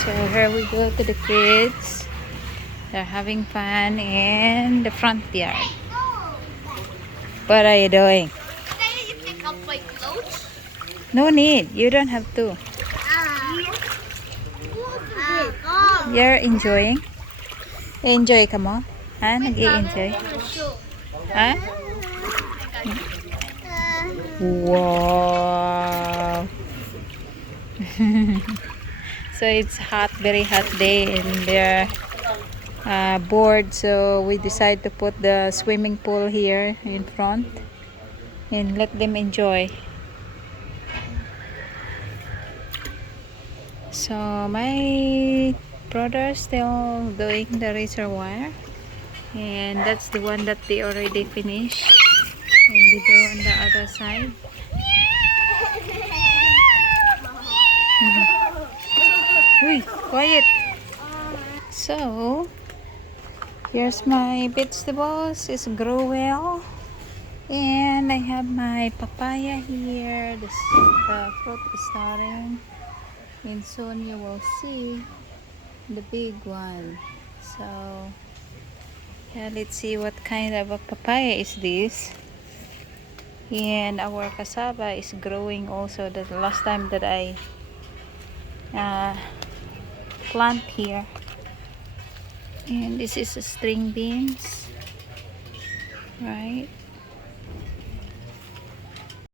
So here we go to the kids. They're having fun in the front yard. What are you doing? Can you pick up my clothes? No need. You don't have to. You're enjoying? Enjoy ka mo? Ha? Nag-i-enjoy? Ha? Wow! So it's hot, very hot day, and they're bored, so we decide to put the swimming pool here in front and let them enjoy. So my brother's still doing the razor wire, and that's the one that they already finished, and we do on the other side. Uy, quiet. So here's my vegetables. It's grow well, and I have my papaya here. The fruit is starting, and soon you will see the big one. So yeah, let's see what kind of a papaya is this. And our cassava is growing also. The last time that I plant here. And this is string beans, right?